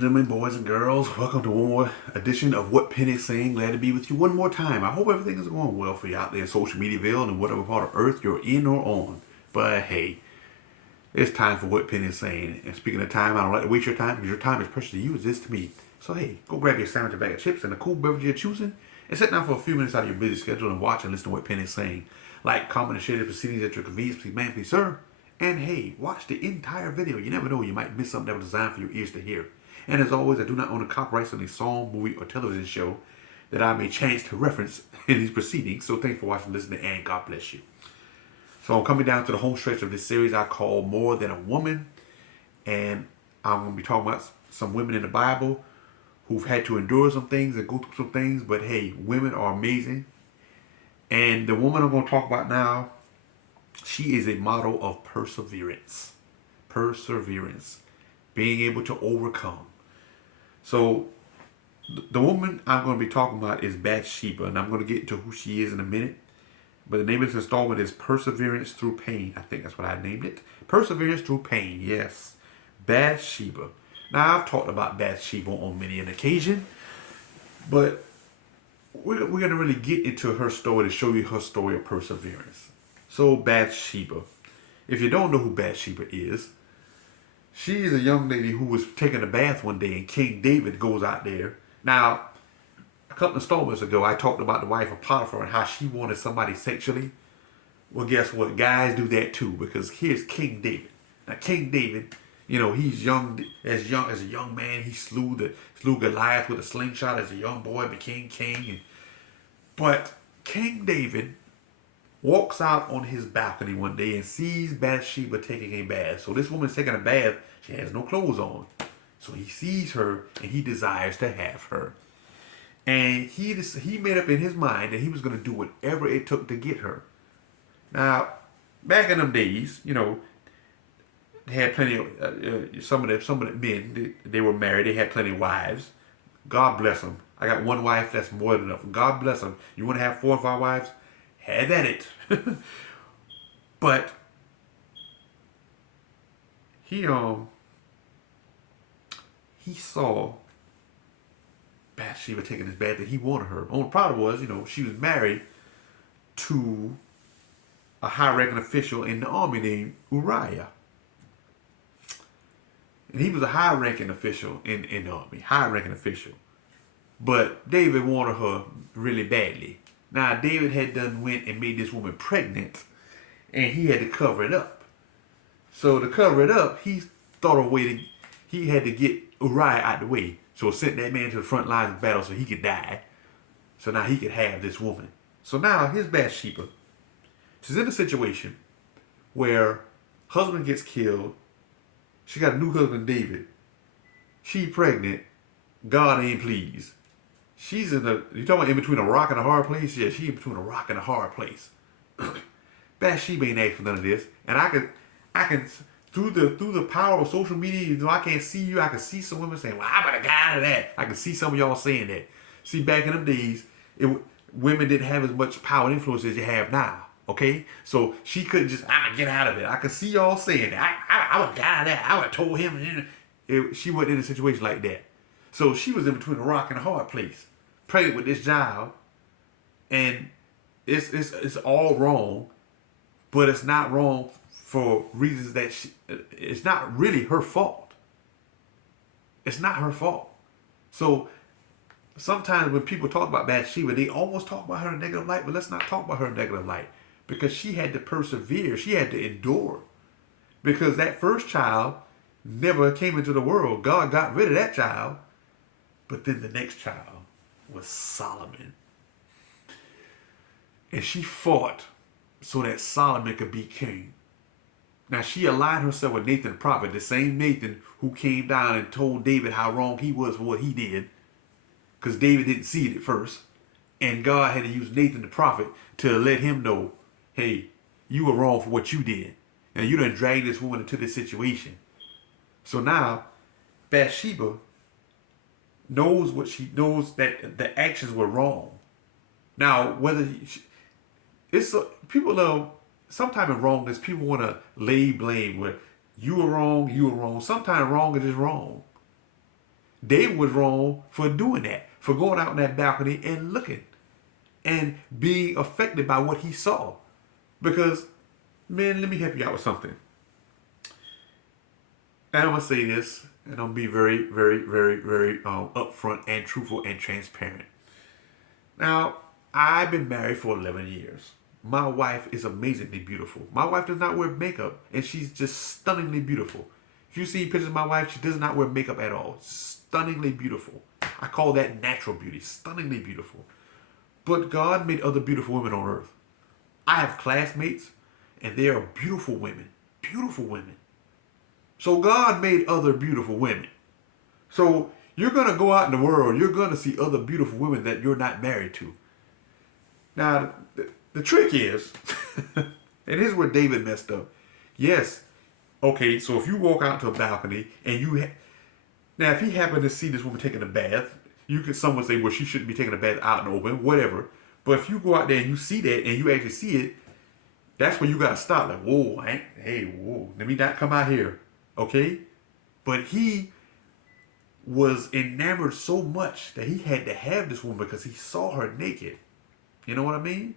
and gentlemen, boys and girls, welcome to one more edition of What Penny's Saying. Glad to be with you one more time. I hope everything is going well for you out there in social mediaville and whatever part of earth you're in or on. But hey, it's time for What Penny's Saying. And speaking of time, I don't like to waste your time because your time is precious to you as this to me. So hey, go grab your sandwich, a bag of chips, and a cool beverage you're choosing, and sit down for a few minutes out of your busy schedule and watch and listen to What Penny's Saying. Like, comment, and share the proceedings at your convenience, please, ma'am, please, sir. And hey, watch the entire video. You never know, you might miss something that was designed for your ears to hear. And as always, I do not own the copyrights on any song, movie, or television show that I may change to reference in these proceedings. So thanks for watching, listening, and God bless you. So I'm coming down to the home stretch of this series I call More Than a Woman. And I'm going to be talking about some women in the Bible who've had to endure some things and go through some things. But hey, women are amazing. And the woman I'm going to talk about now, she is a model of perseverance. Perseverance. Being able to overcome. So the woman I'm going to be talking about is Bathsheba, and I'm going to get into who she is in a minute. But the name of this installment is Perseverance Through Pain. I think that's what I named it. Perseverance Through Pain, yes. Bathsheba. Now, I've talked about Bathsheba on many an occasion, but we're going to really get into her story to show you her story of perseverance. So, Bathsheba. If you don't know who Bathsheba is, she is a young lady who was taking a bath one day, and King David goes out there. Now, a couple of installments ago, I talked about the wife of Potiphar and how she wanted somebody sexually. Well, guess what? Guys do that too, because here's King David. Now, King David, he's young as a young man. He slew Goliath with a slingshot as a young boy, became king. But King David walks out on his balcony one day and sees Bathsheba taking a bath. So this woman's taking a bath. She has no clothes on. So he sees her and he desires to have her. And he made up in his mind that he was going to do whatever it took to get her. Now, back in them days, they had plenty of some of the men. They were married. They had plenty of wives. God bless them. I got one wife. That's more than enough. God bless them. You want to have 4 or 5 wives? Have at it. But he saw Bathsheba taking this bath that he wanted her. Only problem was, she was married to a high-ranking official in the army named Uriah. And he was a high-ranking official in the army. High-ranking official. But David wanted her really badly. Now, David had went and made this woman pregnant, and he had to cover it up. So to cover it up, he thought of a way he had to get Uriah out the way. So sent that man to the front lines of battle so he could die. So now he could have this woman. So now here's Bathsheba. She's in a situation where husband gets killed. She got a new husband, David. She pregnant. God ain't pleased. She's you talking about in between a rock and a hard place? Yeah, she in between a rock and a hard place. Bathsheba ain't asked for none of this. And I can through the power of social media, I can't see you. I can see some women saying, well, I better get out of that. I can see some of y'all saying that. See, back in them days, women didn't have as much power and influence as you have now. Okay? So she couldn't just, I'm going to get out of it. I can see y'all saying that. I would have got out of that. I would have told him. She wasn't in a situation like that. So she was in between a rock and a hard place. Pregnant with this child. And it's all wrong. But it's not wrong for reasons that it's not really her fault. It's not her fault. So sometimes when people talk about Bathsheba, they almost talk about her in a negative light, but let's not talk about her in a negative light. Because she had to persevere. She had to endure. Because that first child never came into the world. God got rid of that child. But then the next child was Solomon. And she fought so that Solomon could be king. Now, she aligned herself with Nathan the prophet, the same Nathan who came down and told David how wrong he was for what he did, because David didn't see it at first. And God had to use Nathan the prophet to let him know, hey, you were wrong for what you did. And you done dragged this woman into this situation. So now, Bathsheba knows that the actions were wrong. Now, whether people know, sometimes in wrongness, people want to lay blame where you were wrong. Sometimes wrong is just wrong. David was wrong for doing that, for going out on that balcony and looking and being affected by what he saw. Because, man, let me help you out with something. And I'm going to say this, and I'm going to be very, very, very, very upfront and truthful and transparent. Now, I've been married for 11 years. My wife is amazingly beautiful. My wife does not wear makeup, and she's just stunningly beautiful. If you see pictures of my wife, she does not wear makeup at all. Stunningly beautiful. I call that natural beauty. Stunningly beautiful. But God made other beautiful women on earth. I have classmates, and they are beautiful women. Beautiful women. So God made other beautiful women. So you're going to go out in the world, you're going to see other beautiful women that you're not married to. Now, the trick is, and here's where David messed up. Yes, okay, so if you walk out to a balcony and now if he happened to see this woman taking a bath, someone say, well, she shouldn't be taking a bath out in the open, whatever. But if you go out there and you see that and you actually see it, that's when you got to stop. Like, whoa, hey, whoa, let me not come out here, okay? But he was enamored so much that he had to have this woman because he saw her naked. You know what I mean?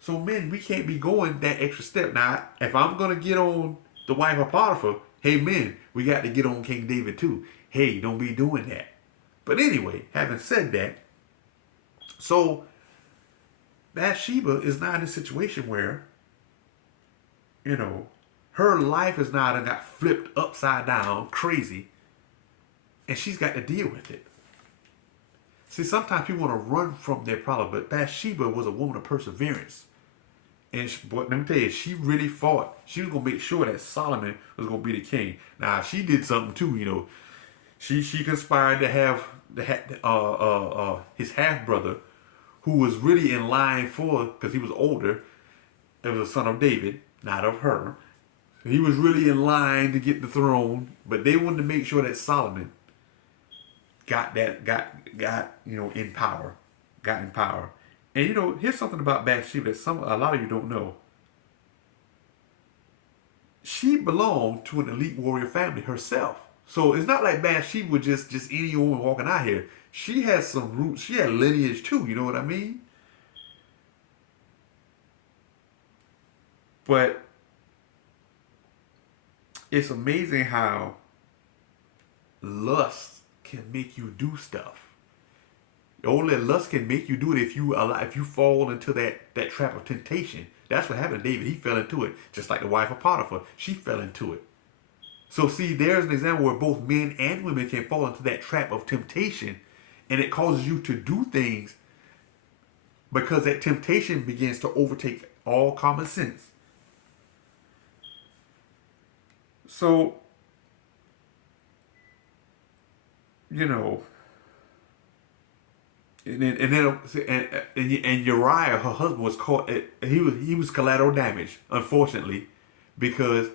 So men, we can't be going that extra step. Now, if I'm going to get on the wife of Potiphar, hey men, we got to get on King David too. Hey, don't be doing that. But anyway, having said that, so Bathsheba is not in a situation where, her life is now got flipped upside down, crazy, and she's got to deal with it. See, sometimes people want to run from their problem, but Bathsheba was a woman of perseverance. And but let me tell you, she really fought. She was going to make sure that Solomon was going to be the king. Now, she did something too, She conspired to have his half-brother, who was really in line for, because he was older, it was a son of David, not of her. He was really in line to get the throne, but they wanted to make sure that Solomon got in power. And here's something about Bathsheba that a lot of you don't know. She belonged to an elite warrior family herself. So it's not like Bathsheba was just any woman walking out here. She has some roots. She had lineage too. You know what I mean? But it's amazing how lust can make you do stuff. Only lust can make you do it if you fall into that trap of temptation. That's what happened to David. He fell into it, just like the wife of Potiphar. She fell into it. So see, there's an example where both men and women can fall into that trap of temptation, and it causes you to do things because that temptation begins to overtake all common sense. So, and Uriah, her husband, was caught. He was collateral damage, unfortunately, because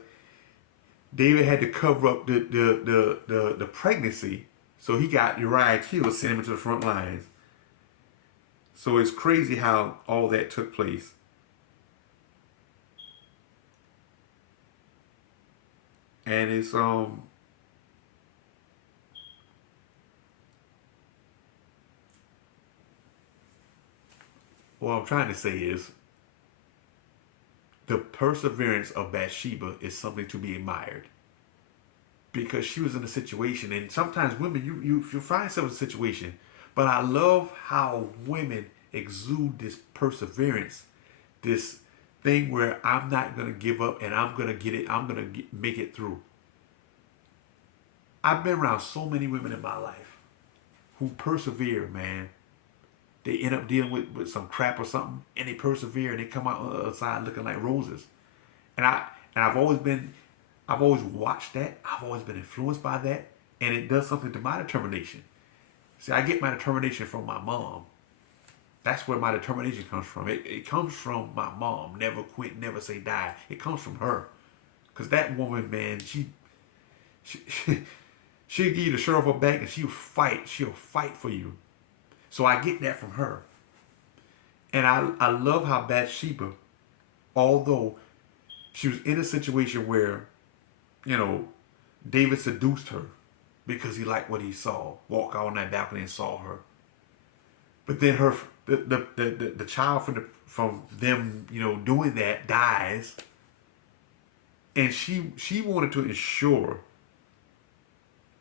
David had to cover up the pregnancy, so he got Uriah killed, sent him into the front lines. So it's crazy how all that took place. And it's what I'm trying to say is the perseverance of Bathsheba is something to be admired, because she was in a situation, and sometimes women, you find yourself in a situation, but I love how women exude this perseverance, this thing where I'm not going to give up and I'm going to get it, I'm going to make it through. I've been around so many women in my life who persevere, man. They end up dealing with some crap or something, and they persevere, and they come out on the other side looking like roses. And I've always watched that. I've always been influenced by that, and it does something to my determination. See, I get my determination from my mom. That's where my determination comes from. It comes from my mom. Never quit, never say die. It comes from her, because that woman, man, she'll give you the shirt off her back, and she'll fight. She'll fight for you. So I get that from her. And I love how Bathsheba, although she was in a situation where, David seduced her, because he liked what he saw. Walked out on that balcony and saw her. But then her the child from them, doing that dies, and she wanted to ensure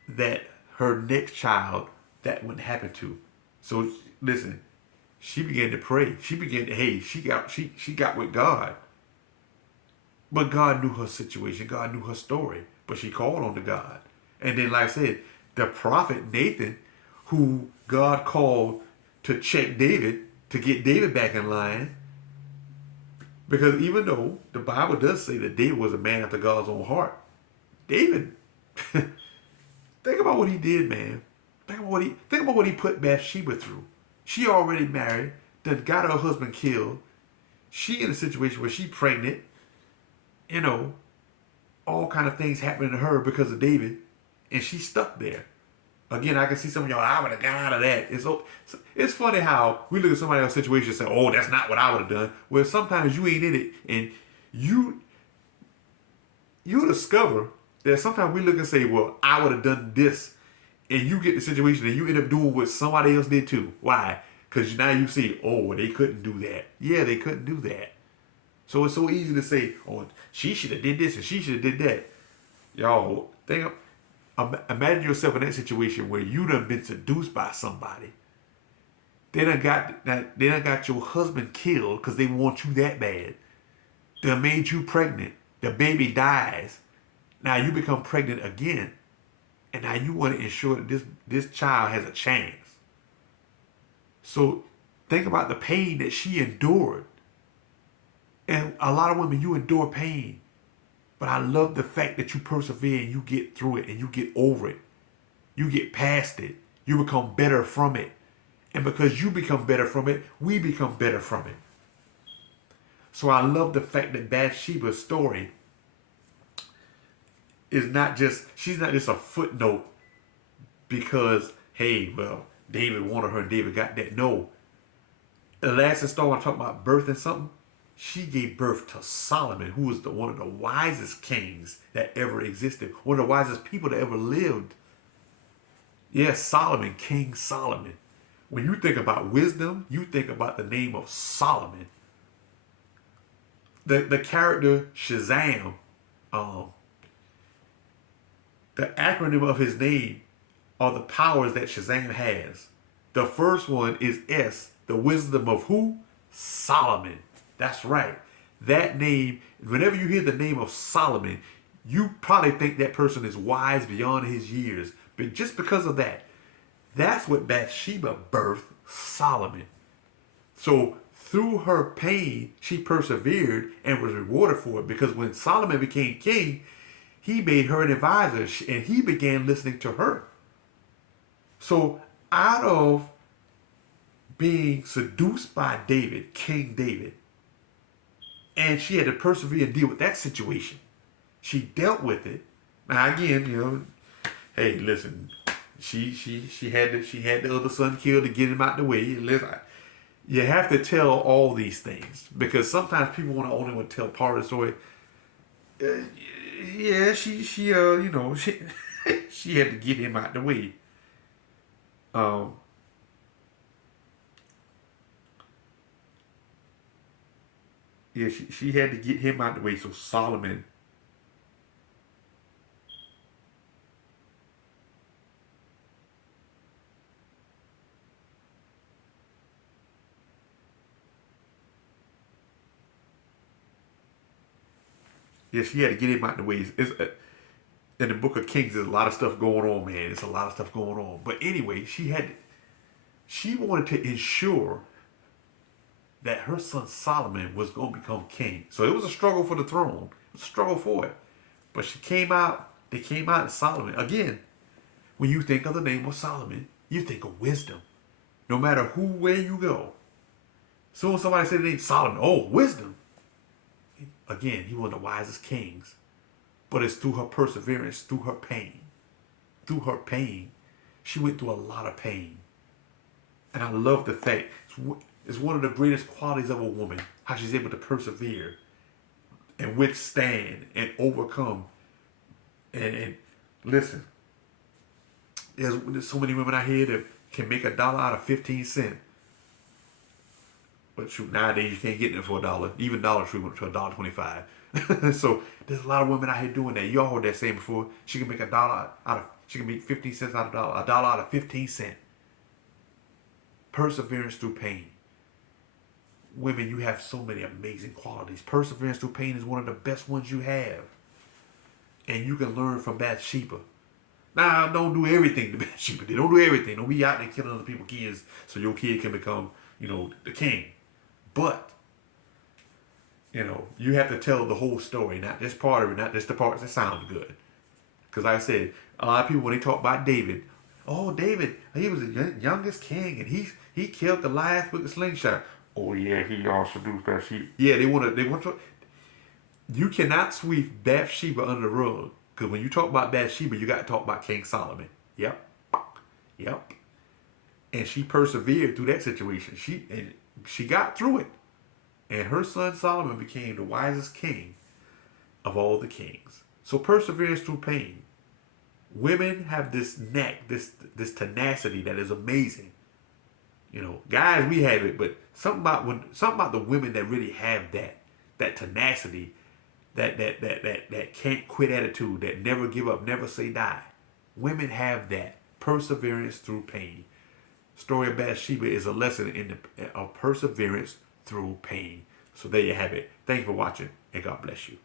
that her next child that wouldn't happen to. So listen, she began to pray. She began to she got with God. But God knew her situation. God knew her story. But she called on to God. And then, like I said, the prophet Nathan, who God called to check David, to get David back in line. Because even though the Bible does say that David was a man after God's own heart, David, think about what he did, man. Think about what he put Bathsheba through. She already married, then got her husband killed. She in a situation where she pregnant, you know, all kind of things happening to her because of David, and she's stuck there. Again, I can see some of y'all, I would have got out of that. It's funny how we look at somebody else's situation and say, oh, that's not what I would have done. Well, sometimes you ain't in it, and you discover that sometimes we look and say, well, I would have done this, and you get the situation and you end up doing what somebody else did too. Why? Because now you see, oh, they couldn't do that. Yeah, they couldn't do that. So it's so easy to say, oh, she should have did this and she should have did that. Y'all, imagine yourself in that situation where you done been seduced by somebody. They done got your husband killed because they want you that bad. They made you pregnant. The baby dies. Now you become pregnant again. And now you want to ensure that this child has a chance. So think about the pain that she endured. And a lot of women, you endure pain. But I love the fact that you persevere and you get through it and you get over it. You get past it. You become better from it. And because you become better from it, we become better from it. So I love the fact that Bathsheba's story she's not just a footnote because, hey, well, David wanted her and David got that. No. The last story I talk about birthing something, she gave birth to Solomon, who was one of the wisest kings that ever existed, one of the wisest people that ever lived. Yes, Solomon, King Solomon. When you think about wisdom, you think about the name of Solomon. The character Shazam, the acronym of his name are the powers that Shazam has. The first one is S, the wisdom of who? Solomon. That's right. That name, whenever you hear the name of Solomon, you probably think that person is wise beyond his years. But just because of that, that's what Bathsheba birthed Solomon. So through her pain, she persevered and was rewarded for it, because when Solomon became king, he made her an advisor and he began listening to her. So out of being seduced by David, King David, and she had to persevere and deal with that situation, she dealt with it. Now again, hey, listen, she had the other son killed to get him out the way. Listen, you have to tell all these things because sometimes people only want to tell part of the story. Yeah, she she had to get him out the way. Um, yeah, she had to get him out the way. So Solomon, yeah, she had to get him out the way. In the Book of Kings, there's a lot of stuff going on, man. It's a lot of stuff going on. But anyway, she wanted to ensure that her son Solomon was going to become king. So it was a struggle for the throne. It was a struggle for it. But they came out in Solomon. Again, when you think of the name of Solomon, you think of wisdom. No matter where you go. So when somebody said the name Solomon, oh, wisdom. Again, he was one of the wisest kings. But it's through her perseverance, through her pain. Through her pain. She went through a lot of pain. And I love the fact, it's one of the greatest qualities of a woman, how she's able to persevere and withstand and overcome. And listen, There's so many women out here that can make $1 out of 15 cents. But shoot, nowadays you can't get it for $1. Even Dollar Tree went to $1.25. So there's a lot of women out here doing that. Y'all heard that saying before. She can make $1 out of. She can make 15 cents out of $1. $1 out of 15 cents. Perseverance through pain. Women, you have so many amazing qualities. Perseverance through pain is one of the best ones you have. And you can learn from Bathsheba. Now, don't do everything to Bathsheba. They don't do everything. Don't be out there killing other people's kids so your kid can become, the king. But, you have to tell the whole story, not just part of it, not just the parts that sound good. Because like I said, a lot of people, when they talk about David, oh, David, he was the youngest king, and he killed Goliath with a slingshot. Oh yeah, he also do Bathsheba. Yeah, they want to. You cannot sweep Bathsheba under the rug, because when you talk about Bathsheba, you got to talk about King Solomon. Yep. And she persevered through that situation. She got through it, and her son Solomon became the wisest king of all the kings. So perseverance through pain. Women have this neck, this tenacity that is amazing. Guys, we have it, but something about the women that really have that tenacity, that can't quit attitude, that never give up, never say die. Women have that perseverance through pain. Story of Bathsheba is a lesson of perseverance through pain. So there you have it. Thanks for watching, and God bless you.